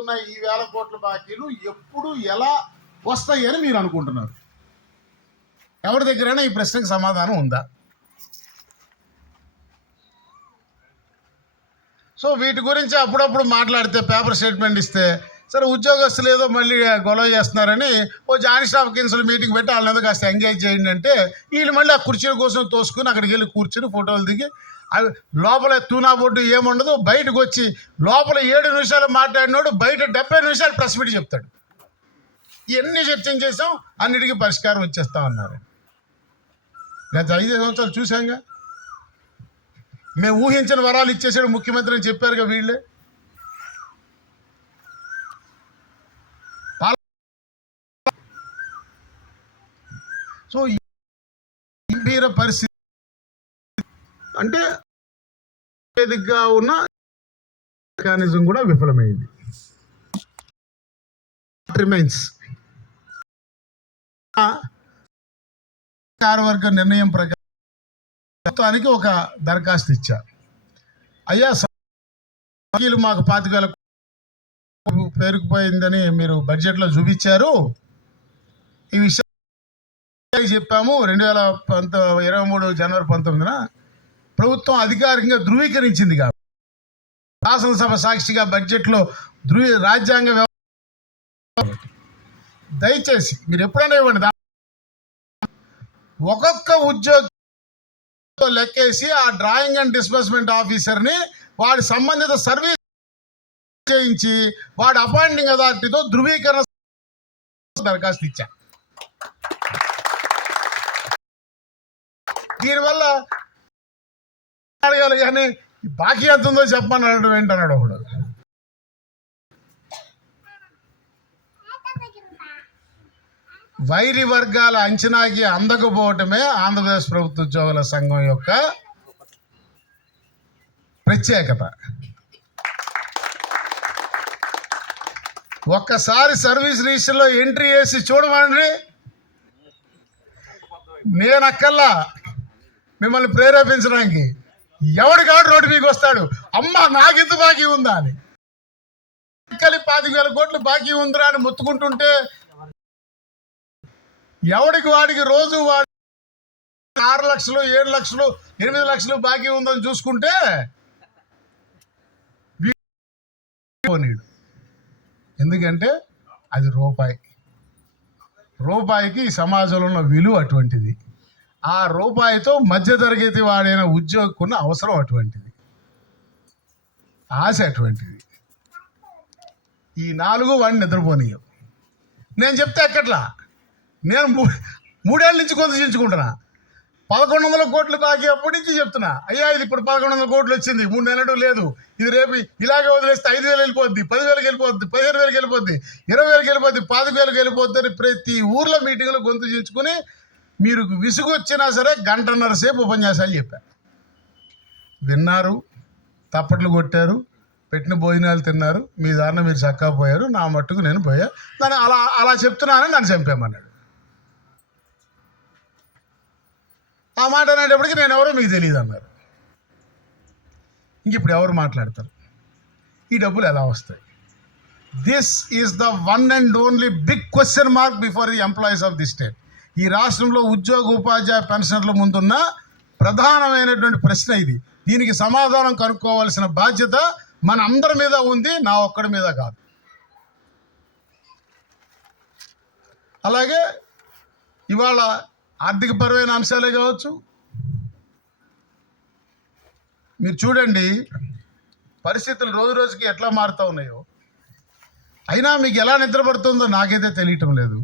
ఉన్న ఈ 1000 కోట్ల బాకీలు ఎప్పుడు ఎలా వస్తాయని మీరు అనుకుంటున్నారు? ఎవరి దగ్గరైనా ఈ ప్రశ్నకు సమాధానం ఉందా? సో వీటి గురించి అప్పుడప్పుడు మాట్లాడితే, పేపర్ స్టేట్మెంట్ ఇస్తే, సరే ఉద్యోగస్తులు ఏదో మళ్ళీ గొడవ చేస్తున్నారని ఓ జాయింట్ హాప్కిన్స్ మీటింగ్ పెట్టి వాళ్ళని ఏదో కాస్త ఎంగేజ్ చేయండి అంటే వీళ్ళు మళ్ళీ ఆ కుర్చీల కోసం తోసుకుని అక్కడికి వెళ్ళి కూర్చుని ఫోటోలు దిగి అవి లోపల తూనా బొడ్డు ఏముండదు, బయటకు వచ్చి లోపల 7 నిమిషాలు మాట్లాడినోడు బయట 70 నిమిషాలు ప్రెస్ మీట్ చెప్తాడు. ఇవన్నీ చర్చం చేసాం, అన్నిటికీ పరిష్కారం వచ్చేస్తా ఉన్నారు. గత 5 సంవత్సరాలు చూసాంగా. మేము ఊహించిన వరాలు ఇచ్చేసాడు ముఖ్యమంత్రి అని చెప్పారుగా వీళ్ళే. సో గంభీర పరిస్థితి అంటే వేదికగా ఉన్న మెకానిజం కూడా విఫలమైంది. రిమైన్స్ కార్యవర్గ నిర్ణయం ప్రకారం ప్రభుత్వానికి ఒక దరఖాస్తు ఇచ్చా. అయ్యా మాకు 25,000 పేరుకుపోయిందని మీరు బడ్జెట్లో చూపించారు, ఈ విషయం చెప్పాము. 2023 జనవరి 19న ప్రభుత్వం అధికారికంగా ధృవీకరించింది కాబట్టి శాసనసభ సాక్షిగా బడ్జెట్లో రాజ్యాంగ దయచేసి మీరు ఎప్పుడైనా ఇవ్వండి. ఒక్కొక్క ఉద్యోగి లెక్కేసి ఆ డ్రాయింగ్ అండ్ డిస్బర్స్మెంట్ ఆఫీసర్ని వాడి సంబంధిత సర్వీస్ చేయించి వాడి అపాయింటింగ్ అథారిటీతో ధృవీకరణ దరఖాస్తు ఇచ్చా. దీనివల్ల అడగాలి కానీ బాకీ ఎంత ఉందో చెప్పమని అడగడం ఏంటన్నాడు ఒకడు. వైరి వర్గాల అంచనాకి అందకపోవటమే ఆంధ్రప్రదేశ్ ప్రభుత్వ ఉద్యోగుల సంఘం యొక్క ప్రత్యేకత. ఒక్కసారి సర్వీస్ రిజిస్టర్లో ఎంట్రీ చేసి చూడమండి. నేనక్కల్లా మిమ్మల్ని ప్రేరేపించడానికి ఎవడికాడు రోడ్డు మీకు వస్తాడు, అమ్మ నాకెంత బాకీ ఉందా అని. 25,000 కోట్లు బాకీ ఉందిరా అని మొత్తుకుంటుంటే ఎవడికి వాడికి రోజు వాడి 6 లక్షలు 7 లక్షలు 8 లక్షలు బాకీ ఉందని చూసుకుంటే ఎందుకంటే అది రూపాయికి ఈ సమాజంలో ఉన్న విలువ అటువంటిది. ఆ రూపాయితో మధ్యతరగతి వాడైన ఉద్యోగికున్న అవసరం అటువంటిది, ఆశ అటువంటిది. ఈ 4 వాడిని నిద్రపోనీయవు. నేను చెప్తే ఎక్కట్లా, నేను 3 ఏళ్ళ నుంచి కొంత చేయించుకుంటున్నా. 1,100 కోట్లు బాకీ అప్పటి నుంచి చెప్తున్నా, అయ్యా ఇది ఇప్పుడు 1,100 కోట్లు వచ్చింది, 3 నెలలు లేదు, ఇది రేపు ఇలాగే వదిలేస్తే 5,000 వెళ్ళిపోద్ది, 10,000 వెళ్ళిపోద్ది, 15,000 వెళ్ళిపోద్ది, 20,000 వెళ్ళిపోద్ది, 25,000 వెళ్ళిపోద్ది అని ప్రతి ఊర్లో మీటింగ్లో గొంతు చేయించుకుని మీరు విసుగు వచ్చినా సరే 1.5 సేపు ఉపన్యాసాలు చెప్పారు. విన్నారు, తప్పట్లు కొట్టారు, పెట్టిన భోజనాలు తిన్నారు, మీ దారిన మీరు చక్కపోయారు, నా మట్టుకు నేను పోయా, దాన్ని అలా చెప్తున్నానని నన్ను చంపేమన్నాడు. ఆ మాట అనేటప్పటికి నేను ఎవరో మీకు తెలియదు అన్నారు. ఇంక ఇప్పుడు ఎవరు మాట్లాడతారు? ఈ డబ్బులు ఎలా వస్తాయి? This is the one and only big question mark before the employees of the state. ఈ రాష్ట్రంలో ఉద్యోగ ఉపాధ్యాయ పెన్షన్ల ముందున్న ప్రధానమైనటువంటి ప్రశ్న ఇది. దీనికి సమాధానం కనుక్కోవాల్సిన బాధ్యత మన అందరి మీద ఉంది, నా ఒక్కడి మీద కాదు. అలాగే ఇవాళ ఆర్థికపరమైన అంశాలే కావచ్చు, మీరు చూడండి పరిస్థితులు రోజు రోజుకి ఎట్లా మారుతూ ఉన్నాయో. అయినా మీకు ఎలా నిద్రపడుతుందో నాకైతే తెలియటం లేదు.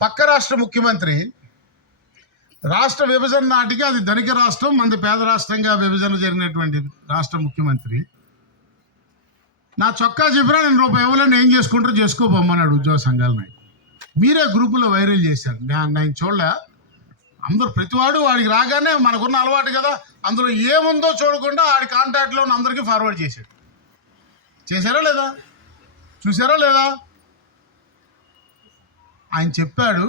పక్క రాష్ట్ర ముఖ్యమంత్రి రాష్ట్ర విభజన నాటికి అది ధనిక రాష్ట్రం, మనది పేద రాష్ట్రంగా విభజన జరిగినటువంటి రాష్ట్ర ముఖ్యమంత్రి నా చొక్కా చెప్పినా నేను రూపాయి ఇవ్వలేని ఏం చేసుకుంటారో చేసుకోబోమన్నాడు ఉద్యోగ సంఘాలని. మీరే గ్రూపులో వైరల్ చేశారు, నేను చూడలే. అందరూ ప్రతివాడు వాడికి రాగానే మనకున్న అలవాటు కదా, అందులో ఏముందో చూడకుండా వాడి కాంటాక్ట్లో ఉన్న అందరికీ ఫార్వర్డ్ చేశాడు. చేశారా లేదా? చూసారా లేదా? ఆయన చెప్పాడు,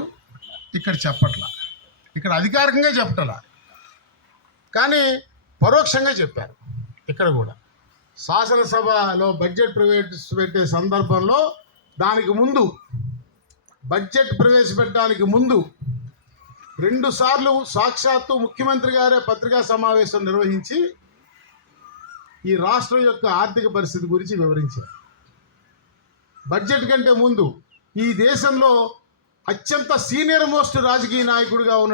ఇక్కడ చెప్పట్లా, ఇక్కడ అధికారికంగా చెప్పటలా, కానీ పరోక్షంగా చెప్పారు ఇక్కడ కూడా. శాసనసభలో బడ్జెట్ ప్రవేశపెట్టే సందర్భంలో దానికి ముందు బడ్జెట్ ప్రవేశపెట్టడానికి ముందు 2 సార్లు సాక్షాత్తు ముఖ్యమంత్రి గారే పత్రికా సమావేశం నిర్వహించి ఈ రాష్ట్రం యొక్క ఆర్థిక పరిస్థితి గురించి వివరించారు. బడ్జెట్ కంటే ముందు ఈ దేశంలో అత్యంత సీనియర్ మోస్ట్ రాజకీయ నాయకుడిగా ఉన్న